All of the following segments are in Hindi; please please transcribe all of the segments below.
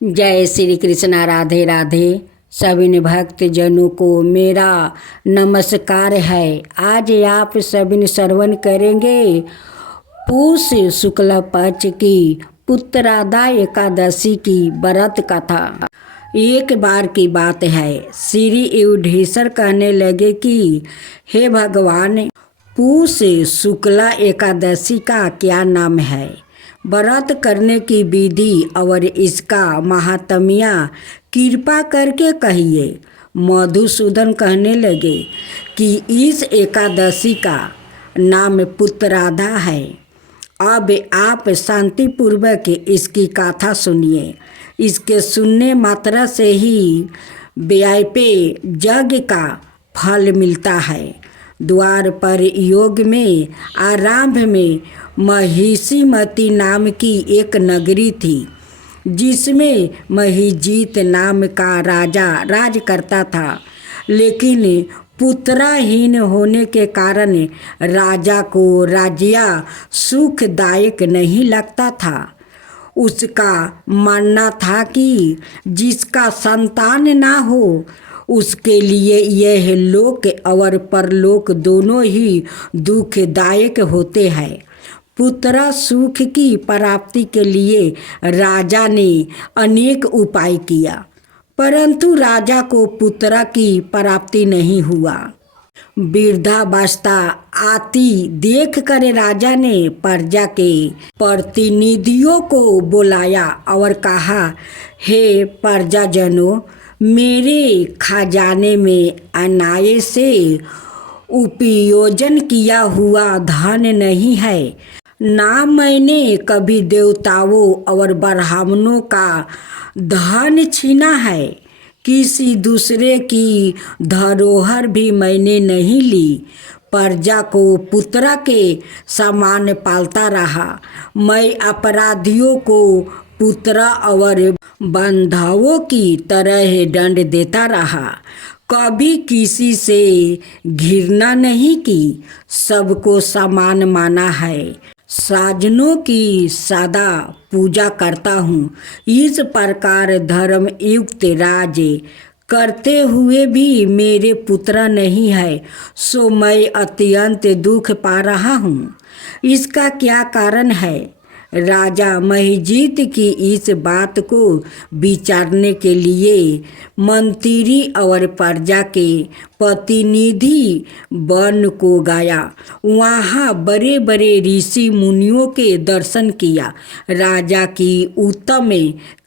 जय श्री कृष्णा। राधे राधे। सभी भक्त जनों को मेरा नमस्कार है। आज आप सभी श्रवण करेंगे पूष शुक्ल पक्ष की पुत्रादा एकादशी की व्रत कथा। एक बार की बात है, श्री युधिष्ठिर कहने लगे कि हे भगवान, पूष शुक्ला एकादशी का क्या नाम है? व्रत करने की विधि और इसका महात्म्य कृपा करके कहिए। मधुसूदन कहने लगे कि इस एकादशी का नाम पुत्रादा है। अब आप शांतिपूर्वक इसकी कथा सुनिए। इसके सुनने मात्र से ही व्यापे यज्ञ का फल मिलता है। द्वार पर योग में आरंभ में महिषीमती नाम की एक नगरी थी, जिसमें महिजीत नाम का राजा राज करता था। लेकिन पुत्रहीन होने के कारण राजा को राज्य सुखदायक नहीं लगता था। उसका मानना था कि जिसका संतान ना हो उसके लिए यह लोक और परलोक दोनों ही दुखदायक होते हैं। पुत्र सुख की प्राप्ति के लिए राजा ने अनेक उपाय किया, परंतु राजा को पुत्र की प्राप्ति नहीं हुआ। वृद्धावस्था आती देख कर राजा ने प्रजा के प्रतिनिधियों को बुलाया और कहा, हे प्रजाजनों, मेरे खजाने में अनाय से उपयोजन किया हुआ धन नहीं है। ना मैंने कभी देवताओं और ब्राह्मणों का धन छीना है। किसी दूसरे की धरोहर भी मैंने नहीं ली। प्रजा को पुत्र के समान पालता रहा। मैं अपराधियों को पुत्र और बंधुओं की तरह दंड देता रहा। कभी किसी से घृणा नहीं की, सबको समान माना है। साजनों की सदा पूजा करता हूँ। इस प्रकार धर्म युक्त राज करते हुए भी मेरे पुत्र नहीं है, सो मैं अत्यंत दुख पा रहा हूँ। इसका क्या कारण है? राजा महिजीत की इस बात को विचारने के लिए मंत्री और प्रजा के प्रतिनिधि वन को गया। वहाँ बड़े बड़े ऋषि मुनियों के दर्शन किया। राजा की उत्तम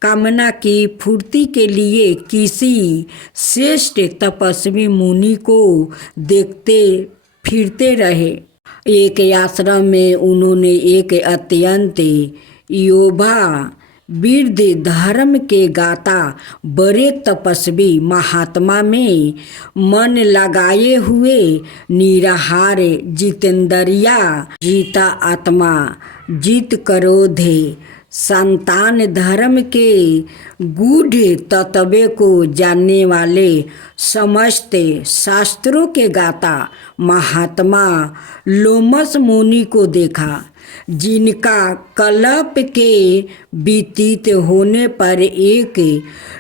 कामना की पूर्ति के लिए किसी श्रेष्ठ तपस्वी मुनि को देखते फिरते रहे। एक आश्रम में उन्होंने एक अत्यंत योभा वृद्ध धर्म के गाता बड़े तपस्वी महात्मा में मन लगाए हुए निराहार जितेंद्रिया जीता आत्मा जीत क्रोधे संतान धर्म के गूढ़ तत्व को जानने वाले समस्त शास्त्रों के गाता महात्मा लोमस मुनि को देखा, जिनका कल्प के व्यतीत होने पर एक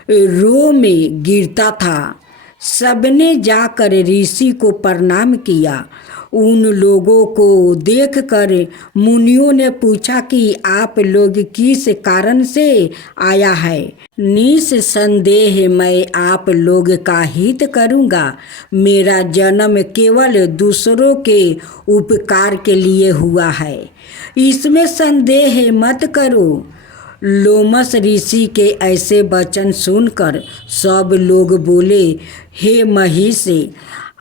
रो में गिरता था। सबने जाकर ऋषि को प्रणाम किया। उन लोगों को देखकर मुनियों ने पूछा कि आप लोग किस कारण से आया है? निस्संदेह मैं आप लोग का हित करूँगा। मेरा जन्म केवल दूसरों के उपकार के लिए हुआ है, इसमें संदेह मत करो। लोमस ऋषि के ऐसे वचन सुनकर सब लोग बोले, हे महिष,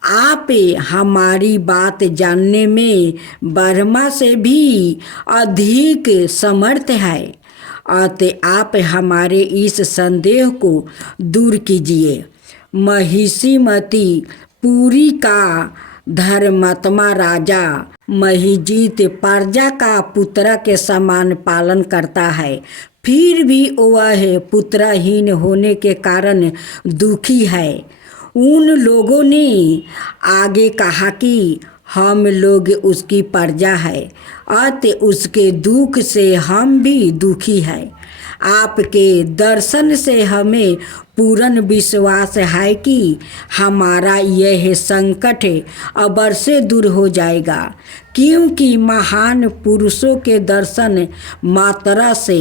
आप हमारी बात जानने में ब्रह्मा से भी अधिक समर्थ है, अतः आप हमारे इस संदेह को दूर कीजिए। महिषीमती पुरी का धर्मात्मा राजा महिजीत प्रजा का पुत्र के समान पालन करता है, फिर भी वह पुत्रहीन होने के कारण दुखी है। उन लोगों ने आगे कहा कि हम लोग उसकी प्रजा है, अतः उसके दुख से हम भी दुखी हैं। आपके दर्शन से हमें पूर्ण विश्वास है कि हमारा यह संकट अबर से दूर हो जाएगा, क्योंकि महान पुरुषों के दर्शन मात्रा से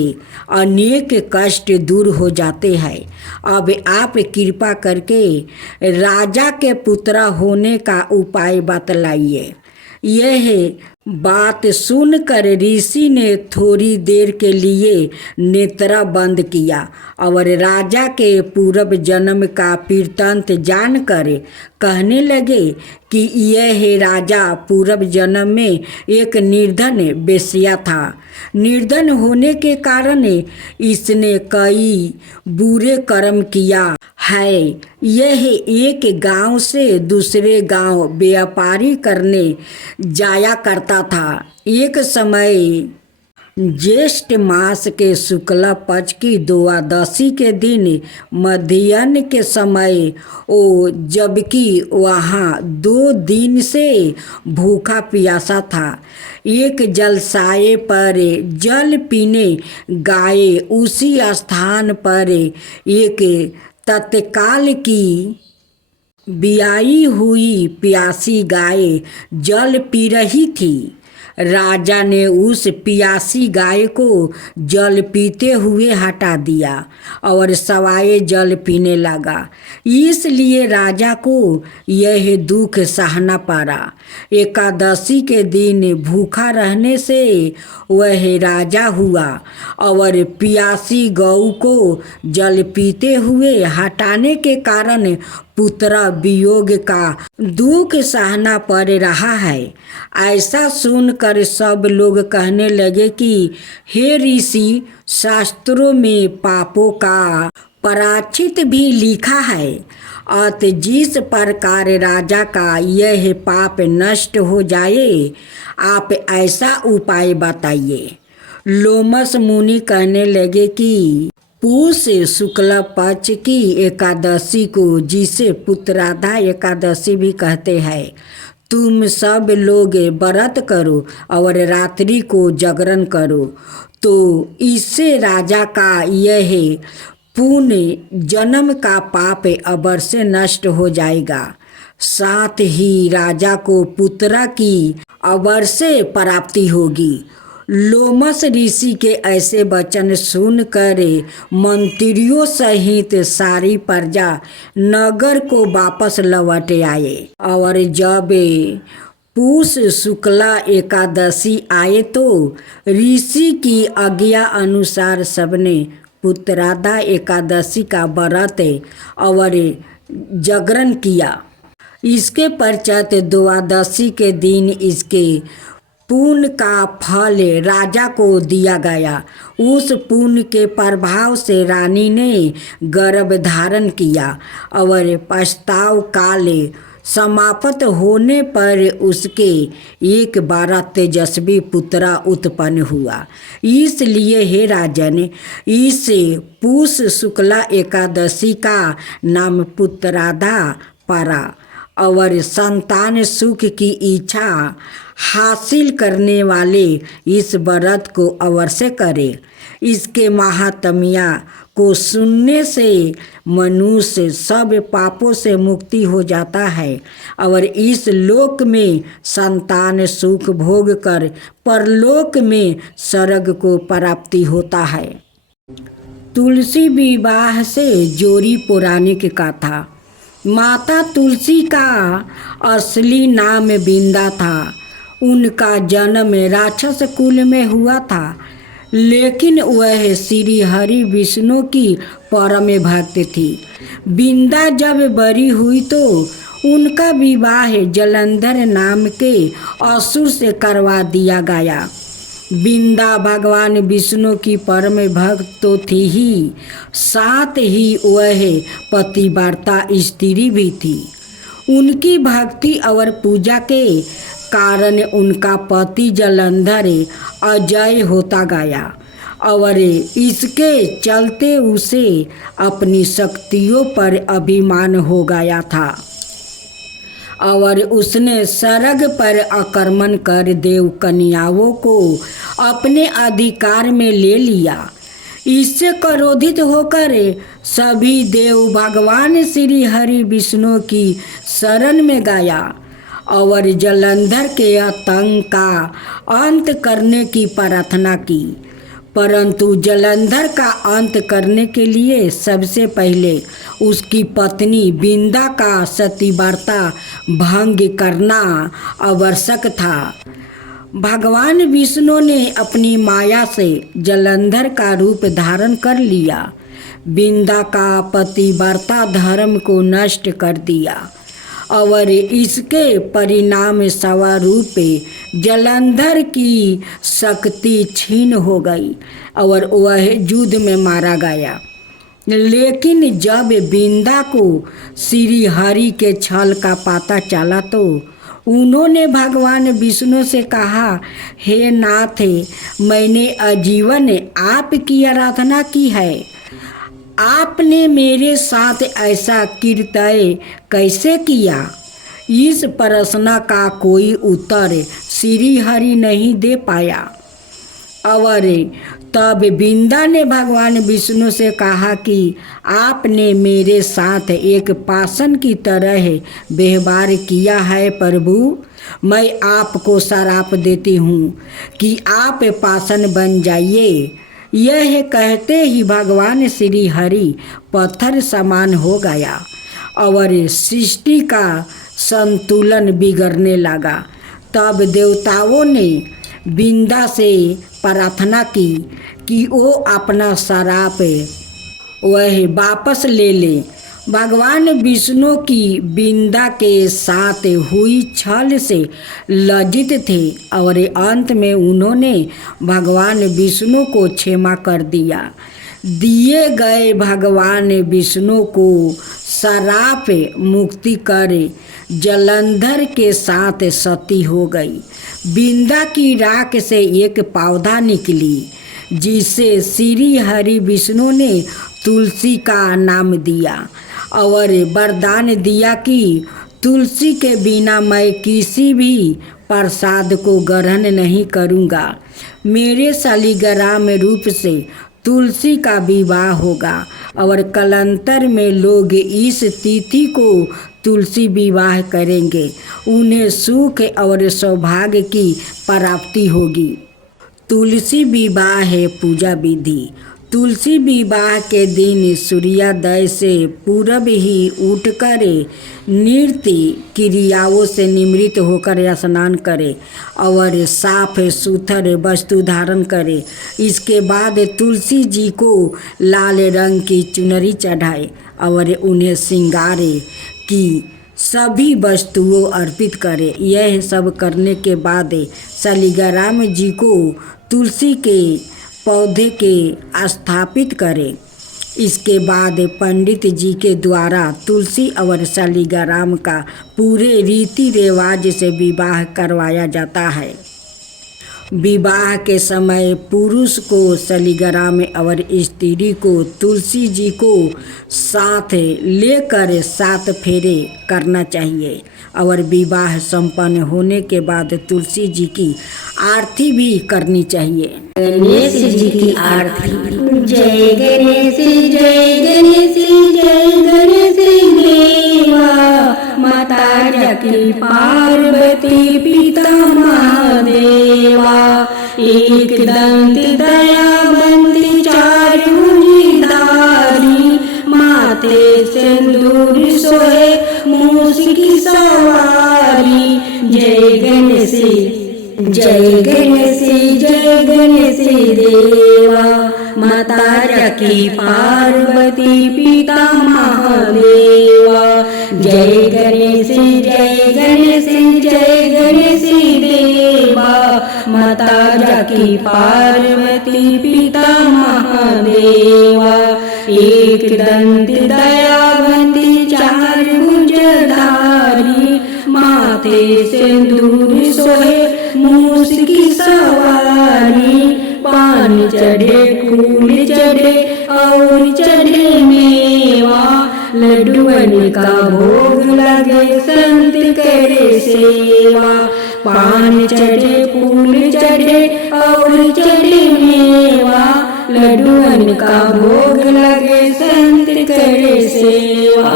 अनेक कष्ट दूर हो जाते हैं। अब आप कृपा करके राजा के पुत्र होने का उपाय बतलाइए। यह बात सुनकर ऋषि ने थोड़ी देर के लिए नेत्र बंद किया और राजा के पूर्व जन्म का वृत्तांत जानकर कहने लगे कि यह राजा पूर्व जन्म में एक निर्धन वेश्या था। निर्धन होने के कारण इसने कई बुरे कर्म किया है। यह एक गांव से दूसरे गांव व्यापारी करने जाया करता था। एक समय ज्येष्ठ मास के शुक्ल पक्ष की द्वादशी के दिन मध्याह्न के समय जबकि वहाँ 2 दिन से भूखा प्यासा था, एक जलसाए पर जल पीने गए। उसी स्थान पर एक तत्काल की ब्याई हुई प्यासी गाय जल पी रही थी। राजा ने उस प्यासी गाय को जल पीते हुए हटा दिया और सवाए जल पीने लगा। इसलिए राजा को यह दुख सहना पड़ा। एकादशी के दिन भूखा रहने से वह राजा हुआ और प्यासी गौ को जल पीते हुए हटाने के कारण पुत्र वियोग का दुख सहना पड़ रहा है। ऐसा सुनकर सब लोग कहने लगे कि हे ऋषि, शास्त्रों में पापों का प्रायश्चित भी लिखा है, अत जिस प्रकार राजा का यह पाप नष्ट हो जाए, आप ऐसा उपाय बताइए। लोमस मुनि कहने लगे कि पूष शुक्ल पक्ष की एकादशी को, जिसे पुत्रादा एकादशी भी कहते हैं, तुम सब लोग व्रत करो और रात्रि को जागरण करो, तो इससे राजा का यह पुण्य जन्म का पाप अबर से नष्ट हो जाएगा। साथ ही राजा को पुत्र की अबर से प्राप्ति होगी। लोमस ऋषि के ऐसे वचन सुनकर मंत्रियों सहित सारी प्रजा नगर को वापस लौट आए और जब पूष शुक्ला एकादशी आए तो ऋषि की आज्ञा अनुसार सबने पुत्रादा एकादशी का व्रत और जागरण किया। इसके पश्चात द्वादशी के दिन इसके पुण्य का फल राजा को दिया गया। उस पुण्य के प्रभाव से रानी ने गर्भ धारण किया और प्रस्ताव काल समाप्त होने पर उसके एक बार तेजस्वी पुत्र उत्पन्न हुआ। इसलिए हे राजन, इस पूष शुक्ला एकादशी का नाम पुत्रादा पड़ा और संतान सुख की इच्छा हासिल करने वाले इस व्रत को अवश्य करें। इसके महात्म्य को सुनने से मनुष्य सब पापों से मुक्ति हो जाता है और इस लोक में संतान सुख भोग कर परलोक में स्वर्ग को प्राप्ति होता है। तुलसी विवाह से जोड़ी पौराणिक कथा। माता तुलसी का असली नाम बिंदा था। उनका जन्म राक्षस कुल में हुआ था, लेकिन वह श्री हरि विष्णु की परम भक्त थी। बिंदा जब बड़ी हुई तो उनका विवाह जलंधर नाम के असुर से करवा दिया गया। बिंदा भगवान विष्णु की परम भक्त तो थी ही, साथ ही वह पतिव्रता स्त्री भी थी। उनकी भक्ति और पूजा के कारण उनका पति जलंधर अजय होता गया और इसके चलते उसे अपनी शक्तियों पर अभिमान हो गया था और उसने स्वर्ग पर आक्रमण कर देव कन्याओं को अपने अधिकार में ले लिया। इससे क्रोधित होकर सभी देव भगवान श्री हरि विष्णु की शरण में गया और जलंधर के आतंक का अंत करने की प्रार्थना की। परंतु जलंधर का अंत करने के लिए सबसे पहले उसकी पत्नी बिंदा का सतीव्रता भंग करना आवश्यक था। भगवान विष्णु ने अपनी माया से जलंधर का रूप धारण कर लिया, बिंदा का पतिव्रता धर्म को नष्ट कर दिया और इसके परिणाम स्वरूप जलंधर की शक्ति छीन हो गई और वह युद्ध में मारा गया। लेकिन जब बिंदा को श्री हरि के छल का पता चला तो उन्होंने भगवान विष्णु से कहा, हे नाथ, मैंने आजीवन आपकी आराधना की है, आपने मेरे साथ ऐसा कृत्य कैसे किया? इस प्रश्न का कोई उत्तर श्री हरि नहीं दे पाया और तब बिंदा ने भगवान विष्णु से कहा कि आपने मेरे साथ एक पाषाण की तरह व्यवहार किया है प्रभु। मैं आपको श्राप देती हूँ कि आप पाषाण बन जाइए। यह कहते ही भगवान श्री हरि पत्थर समान हो गया और सृष्टि का संतुलन बिगड़ने लगा। तब देवताओं ने बिंदा से प्रार्थना की कि वो अपना श्राप वह वापस ले ले। भगवान विष्णु की बिंदा के साथ हुई छल से लज्जित थे और अंत में उन्होंने भगवान विष्णु को क्षमा कर दिया। दिए गए भगवान विष्णु को श्राप मुक्ति कर जलंधर के साथ सती हो गई। बिंदा की राख से एक पौधा निकली जिसे श्री हरि विष्णु ने तुलसी का नाम दिया और वरदान दिया कि तुलसी के बिना मैं किसी भी प्रसाद को ग्रहण नहीं करूँगा। मेरे शालिग्राम रूप से तुलसी का विवाह होगा और कालांतर में लोग इस तिथि को तुलसी विवाह करेंगे। उन्हें सुख और सौभाग्य की प्राप्ति होगी। तुलसी विवाह है पूजा विधि। तुलसी विवाह के दिन सूर्योदय से पूर्व ही उठकर नृत्य क्रियाओं से निवृत्त होकर स्नान करे और साफ सुथरे वस्त्र धारण करे। इसके बाद तुलसी जी को लाल रंग की चुनरी चढ़ाए और उन्हें श्रृंगारे की सभी वस्तुओं अर्पित करे। यह सब करने के बाद शालिग्राम जी को तुलसी के पौधे के स्थापित करें। इसके बाद पंडित जी के द्वारा तुलसी और शालिग्राम का पूरे रीति रिवाज से विवाह करवाया जाता है। विवाह के समय पुरुष को शालिग्राम और स्त्री को तुलसी जी को साथ लेकर 7 फेरे करना चाहिए और विवाह संपन्न होने के बाद तुलसी जी की आरती भी करनी चाहिए। गणेश जी की आरती। जय गणेश जय गणेश जय गणेश देवा, माता जकी पार्वती पिता महादेवा, एक दंत दयावंती चार भुजधारी, माथे सिंदूर सोहे मूस की सवारी। जय गणेश जय गणेश जय गणेश देवा, माता जकी पार्वती पिता महादेवा। जय गणेश जय गणेश जय गणेश देवा, माता जकी पार्वती पिता महादेवा, एक दंत दयावंती चार भुजधारी, माथे सिंदूर सोहे मूस की सवारी। पान चढ़े फूल चढ़े और चढ़े मेवा, लड्डुअन का भोग लगे संत करे सेवा। पान चढ़े फूल चढ़े और चढ़े मेवा, लड्डुअन का भोग लगे संत करे सेवा।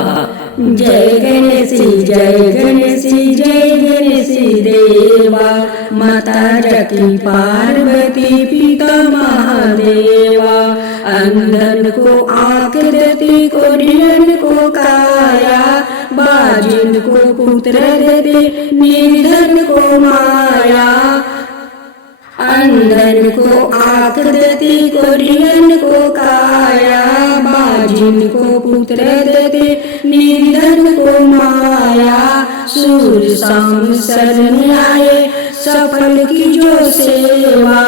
जय गणेश जय गणेश जय गणेश देवा, माता रखी पार्वती पिता महादेवा। अंधन को आँख देती, कोढ़ियन को काया, बाजिन को पुत्र देते, निर्धन को माया। अंधन को आँख देती, कोढ़ियन को काया, बाजिन को पुत्र देते, निर्धन को माया। सूर शाम शरण आए, सफल की जो सेवा।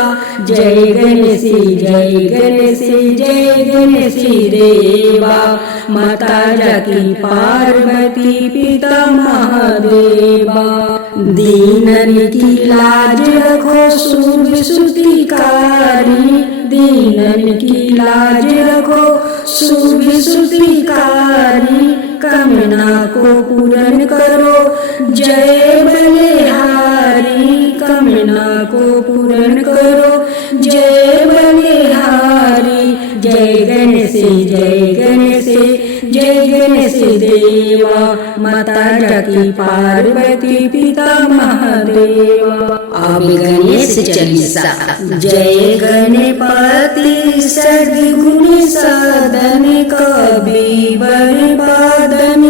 जय गणेश जय गणेश जय गणेश देवा, माता जाकी पार्वती पिता महादेवा। दीनन की लाज रखो शुभ सुतिकारी, दीनन की लाज रखो शुभ सुतिकारी। कामना को पूर्ण करो जय बलिहारी, कामना को पूर्ण करो जय बलिहारी। जय गणेश जय गणेश जय गणेश देवा, माता जाकी पार्वती पिता महादेवा। अब गणेश चालीसा। जय गणपति सद्गुण साधन, कवि बरबादन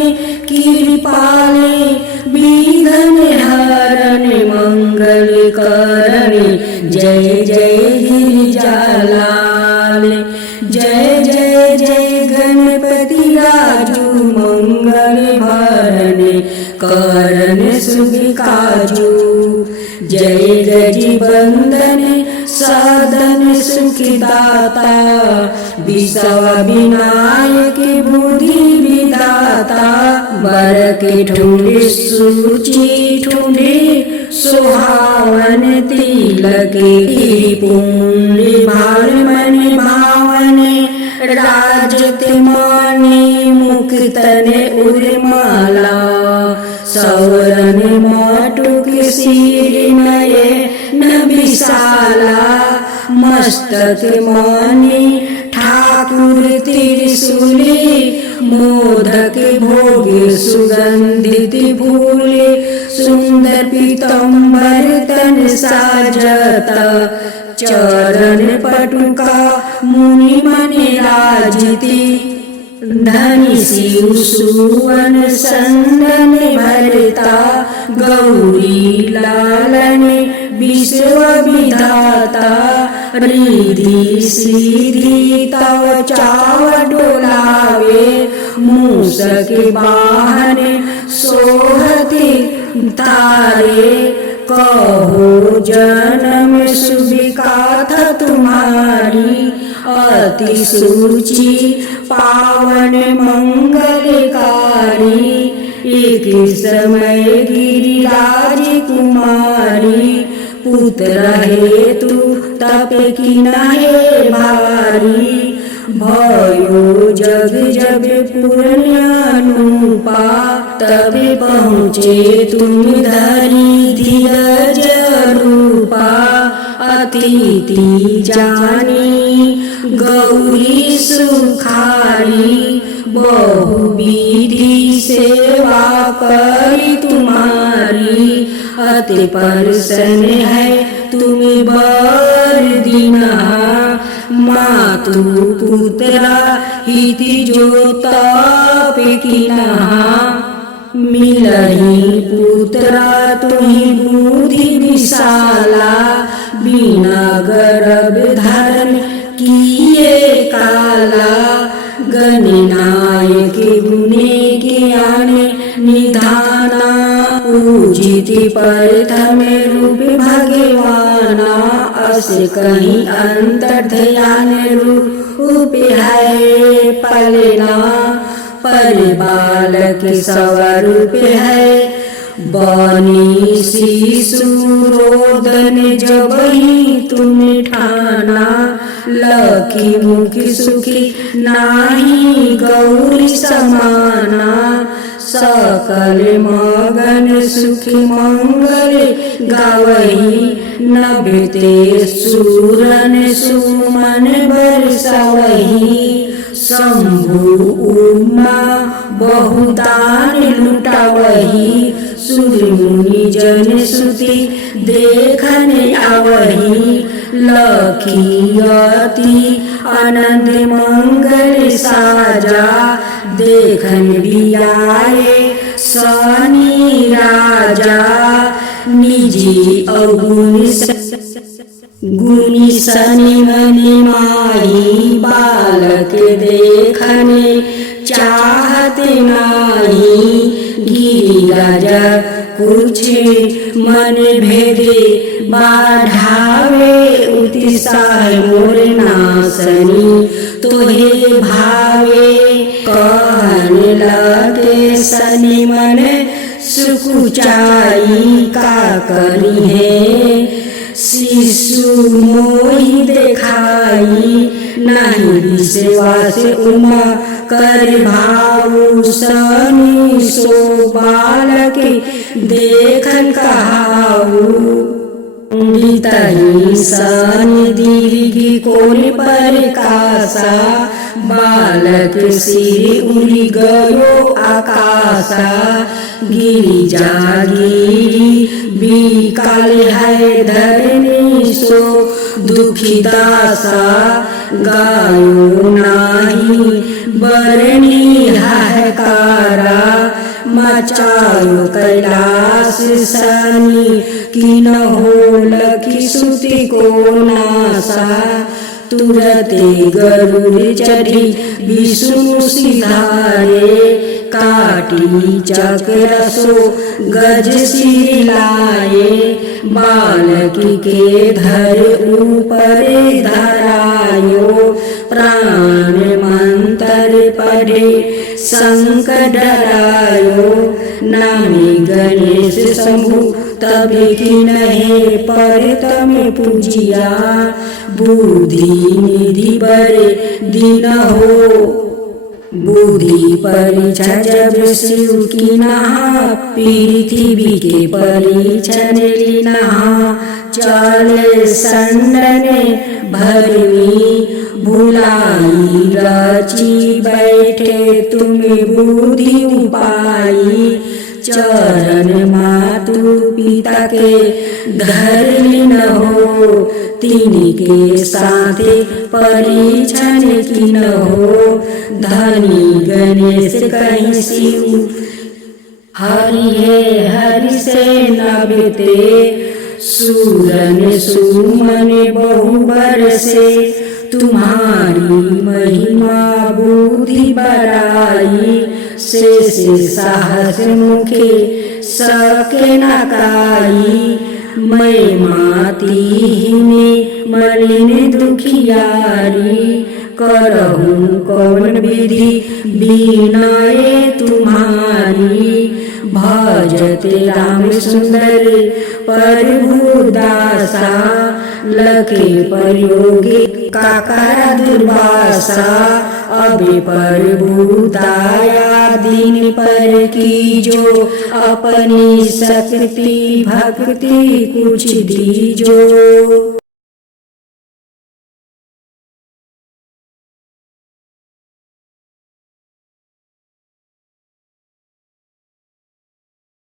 कृपाले, विघ्न हरण मंगल करण। जय जय गिरिजालाल, जय जय जय गणपति राजू, मंगल भरण करण शुभ काजू। जय गज बंदन साधन सुखदाता, विश्व विनायक बुद्धि विधाता। वर के ठुंडे सूची ठुंडे, सुहावन तिलक पुण्य भार मन भावन। राजत माने मुक्तन उर्माला, सौरन माटुक सिर नये न विशाला। मस्तक माने ठाकुर त्रिशूली, मोदक भोग सुगंधित फूले। सुंदर पीतम्बर तन साजता, चरण पटुका मुनि मनि राजती। धनी शिव सुवन संदन भरता, गौरी लालन विश्व विधाता। रिधि सीधी तव चाव डोलावे, मूसक वाहन सोहति तारे। कहो जन्म शुभ गाथा तुम्हारी, अति सुचि पावन मंगलकारी। एक समय गिरिराज कुमारी, पुत्र हेतु तप की नहे भारी। भयो जग जब पुण्यनुपा, तब पहुँचे तुम धरी धीरज रूपा। अतिथि जानी गौरी सुखारी, बहु विधि सेवा करी तुम्हारी। अति प्रसन्न है तुम बर दीना, मातु पुत्रा हिति जो ताप कीना। मिलही पुत्रा तुम्ही बुद्धि विशाला, बिना गर्भ धारण किए काला। गणनायक गुणे ज्ञान निधाना, पूजित प्रथम रूप भगवाना। अस कहीं अंतर ध्यान रूप है पलना, पर बालक स्वरूप है बनी शिशु रोदन। जब ही तुम ठाना, लकी मुखी सुखी नाही गौरी समाना। सकल मगन सुख मंगल गावही नभते सूरन सुमन बरसवही शंभु उमा बहुदान लुटावही सुर मुनि जन सुति देखन आवही लखियति आनंद मंगल साजा देखन भी आए सनी राजा निजी गुनी सनी मनि माही बालक देखने चाहत नाही गिरिराज कुछ मन भेदे बाढ़ावे उत्साह मोर नासनी तोहे भावे कहन लगे सनी मन सुकुचाई का करी है शिशु मोहि देखाई नहीं विश्वास उमा कर भाव सनी सो बालक देखन कहाऊ सन दीर्घ कोन पर कासा बालक सिर उड़ी गयो आकाशा गिरिजा गिरी बिकल है धरनी सो दुखिदासा गायो नाही बरनी हाहाकारा मचायो कैलाश सनी कि न हो लखी सुति को नासा तुरते गरुड़ चढ़ी विष्णु सिधारे काटी चक्र सो गज सिर लाए बालकी के धर ऊपर धरायो प्राण मंत्र पढ़े संकट डरायो नामी गणेश शंभु तभी कि नहीं पर तम पूजिया बुद्धि निधि बड़े दिन हो बुद्धि परीक्षा जब शिव की नहा पृथ्वी के परीक्षण नहा चले संडने भरमी भुलाई रची बैठे तुम्हें बुद्धि उपाई चरण मातु पिता के धरली न हो तिनके साथे परीक्षण की न हो धनी गणेश कहीं शिव हरि है हरि से नभते सूरन सुमन बहु बरसे तुम्हारी महिमा बुद्धि बड़ाई से साहस मुखे सके न काई मैं मातीहिनी मलिन दुखियारी करहूँ कौन विधि बिनय तुम्हारी भजते राम सुंदर प्रभु दासा लखे प्रयोगी काका दुर्वासा अभी प्रभु दाया दिन पर की जो अपनी शक्ति भक्ति कुछ दीजो।